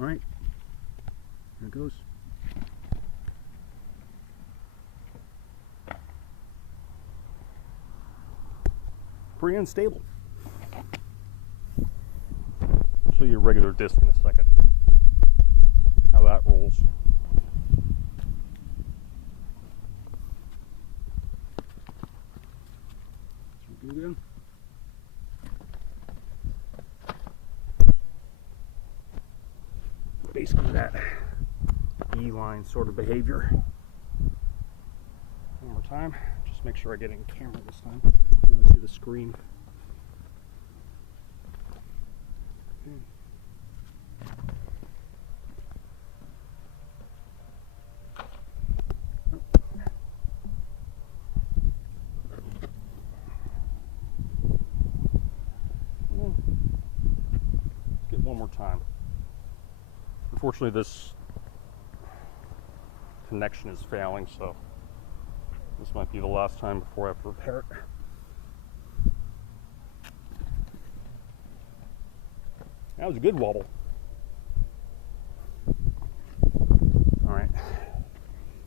All right, there it goes. Pretty unstable. I'll show you a regular disc in a second. How that rolls. So good. Basically that E-line sort of behavior. One more time. Just make sure I get in camera this time. You want to see the screen. Okay. Let's get one more time. Unfortunately, this connection is failing, so this might be the last time before I have to repair it. That was a good wobble. All right,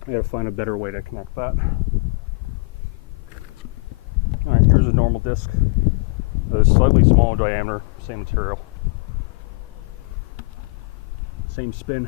I gotta find a better way to connect that. All right, here's a normal disc. A slightly smaller diameter, same material, same spin.